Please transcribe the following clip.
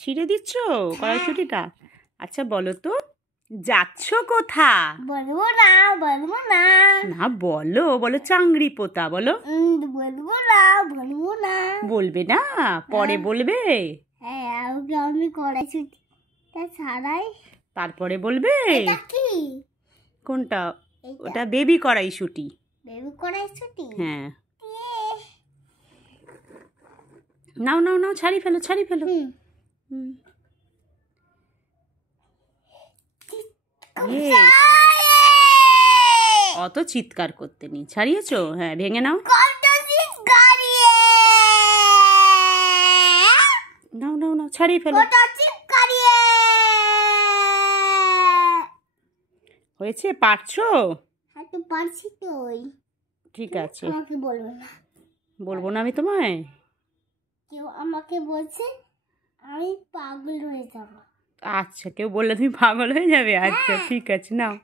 ছিঁড়ে দিচ্ছ কড়াইশুঁটিটা? আচ্ছা বলো তো, যাচ্ছ কোথা? বলবো না। না বলো বলো, চাংড়ি পোতা বলো। বলবো না। বলবে না? পরে বলবে। হ্যাঁ, আমি কড়াইশুঁটিটা ছাড়াই তারপরে বলবে। এটা কি? কোনটা? ওটা বেবি কড়াইশুঁটি। বেবি কড়াইশুঁটি? হ্যাঁ। নাও নাও নাও, ছাড়িয়ে ফেলো। অত চিৎকার করতে নেই, ছাড়িয়েছো? হ্যাঁ, ভেঙে নাও। নাও নাও নাও, ছাড়িয়ে ফেলো। হয়েছে? পারছো? হ্যাঁ, তো পারছি তো। ঠিক আছে, আমাকে বলবে না। বলবো না আমি তোমায়। কেউ আমাকে বলছে আমি পাগল হয়ে যাব। আচ্ছা, কেউ বললে তুমি পাগল হয়ে যাবে? আচ্ছা ঠিক আছে, নাও।